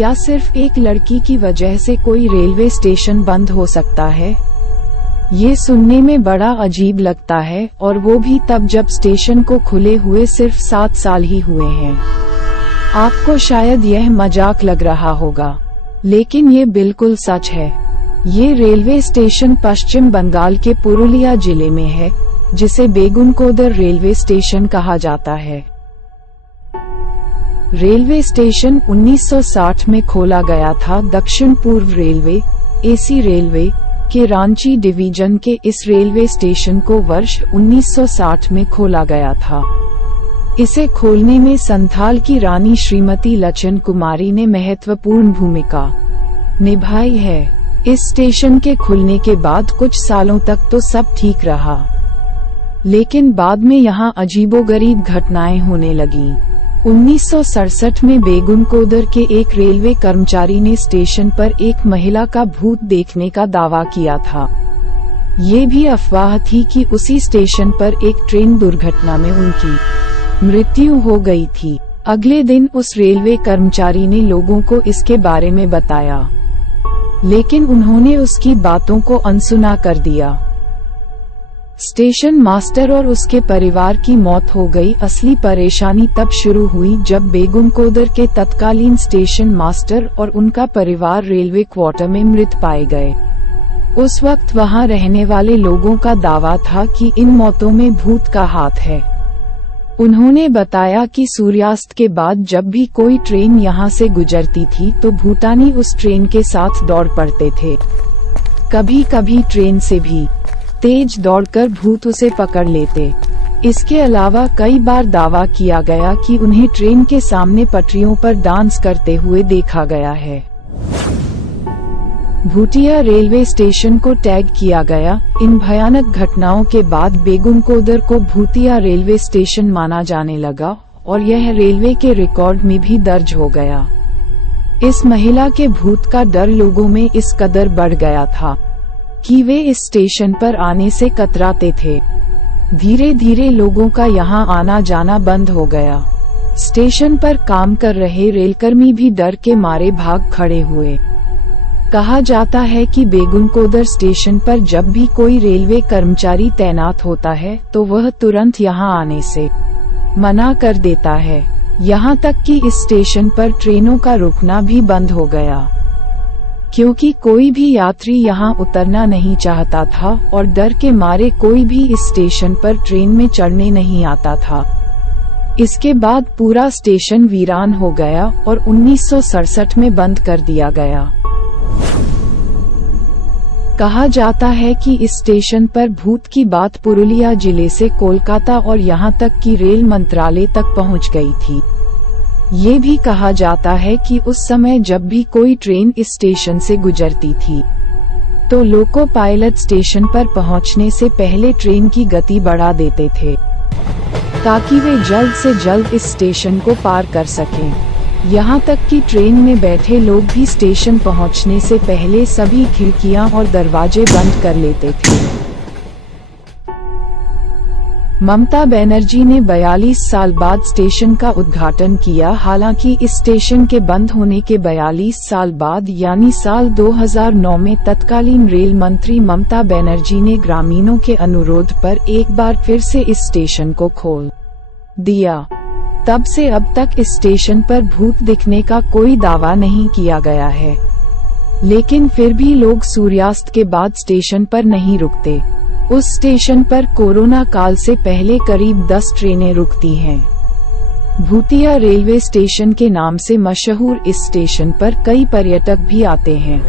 क्या सिर्फ एक लड़की की वजह से कोई रेलवे स्टेशन बंद हो सकता है? ये सुनने में बड़ा अजीब लगता है, और वो भी तब जब स्टेशन को खुले हुए सिर्फ 7 साल ही हुए हैं। आपको शायद यह मजाक लग रहा होगा, लेकिन ये बिल्कुल सच है। ये रेलवे स्टेशन पश्चिम बंगाल के पुरुलिया जिले में है, जिसे बेगुनकोदर रेलवे स्टेशन कहा जाता है। रेलवे स्टेशन 1960 में खोला गया था। दक्षिण पूर्व रेलवे (एसी रेलवे) के रांची डिवीजन के इस रेलवे स्टेशन को वर्ष 1960 में खोला गया था। इसे खोलने में संथाल की रानी श्रीमती लचन कुमारी ने महत्वपूर्ण भूमिका निभाई है। इस स्टेशन के खुलने के बाद कुछ सालों तक तो सब ठीक रहा, लेकिन बाद में यहाँ अजीबोगरीब घटनाएं होने लगीं। 1967 में बेगुनकोदर के एक रेलवे कर्मचारी ने स्टेशन पर एक महिला का भूत देखने का दावा किया था। ये भी अफवाह थी कि उसी स्टेशन पर एक ट्रेन दुर्घटना में उनकी मृत्यु हो गई थी। अगले दिन उस रेलवे कर्मचारी ने लोगों को इसके बारे में बताया, लेकिन उन्होंने उसकी बातों को अनसुना कर दिया। स्टेशन मास्टर और उसके परिवार की मौत हो गई। असली परेशानी तब शुरू हुई जब बेगुनकोदर के तत्कालीन स्टेशन मास्टर और उनका परिवार रेलवे क्वार्टर में मृत पाए गए। उस वक्त वहां रहने वाले लोगों का दावा था कि इन मौतों में भूत का हाथ है। उन्होंने बताया कि सूर्यास्त के बाद जब भी कोई ट्रेन यहां से गुजरती थी तो भूतानी उस ट्रेन के साथ दौड़ पड़ते थे। कभी कभी ट्रेन से भी तेज दौड़कर भूत उसे पकड़ लेते। इसके अलावा कई बार दावा किया गया कि उन्हें ट्रेन के सामने पटरियों पर डांस करते हुए देखा गया है। भूतिया रेलवे स्टेशन को टैग किया गया। इन भयानक घटनाओं के बाद बेगुनकोदर को भूतिया रेलवे स्टेशन माना जाने लगा, और यह रेलवे के रिकॉर्ड में भी दर्ज हो गया। इस महिला के भूत का डर लोगों में इस कदर बढ़ गया था कि वे इस स्टेशन पर आने से कतराते थे। धीरे धीरे लोगों का यहाँ आना जाना बंद हो गया। स्टेशन पर काम कर रहे रेलकर्मी भी डर के मारे भाग खड़े हुए। कहा जाता है कि बेगुनकोदर स्टेशन पर जब भी कोई रेलवे कर्मचारी तैनात होता है तो वह तुरंत यहाँ आने से मना कर देता है। यहाँ तक कि इस स्टेशन पर ट्रेनों का रुकना भी बंद हो गया, क्योंकि कोई भी यात्री यहाँ उतरना नहीं चाहता था और डर के मारे कोई भी इस स्टेशन पर ट्रेन में चढ़ने नहीं आता था। इसके बाद पूरा स्टेशन वीरान हो गया और 1967 में बंद कर दिया गया। कहा जाता है कि इस स्टेशन पर भूत की बात पुरुलिया जिले से कोलकाता और यहाँ तक कि रेल मंत्रालय तक पहुँच गई थी। ये भी कहा जाता है कि उस समय जब भी कोई ट्रेन इस स्टेशन से गुजरती थी तो लोको पायलट स्टेशन पर पहुंचने से पहले ट्रेन की गति बढ़ा देते थे ताकि वे जल्द से जल्द इस स्टेशन को पार कर सकें। यहाँ तक कि ट्रेन में बैठे लोग भी स्टेशन पहुंचने से पहले सभी खिड़कियां और दरवाजे बंद कर लेते थे। ममता बनर्जी ने 42 साल बाद स्टेशन का उद्घाटन किया। हालांकि इस स्टेशन के बंद होने के 42 साल बाद यानी साल 2009 में तत्कालीन रेल मंत्री ममता बनर्जी ने ग्रामीणों के अनुरोध पर एक बार फिर से इस स्टेशन को खोल दिया। तब से अब तक इस स्टेशन पर भूत दिखने का कोई दावा नहीं किया गया है, लेकिन फिर भी लोग सूर्यास्त के बाद स्टेशन पर नहीं रुकते। उस स्टेशन पर कोरोना काल से पहले करीब 10 ट्रेनें रुकती हैं। भूतिया रेलवे स्टेशन के नाम से मशहूर इस स्टेशन पर कई पर्यटक भी आते हैं।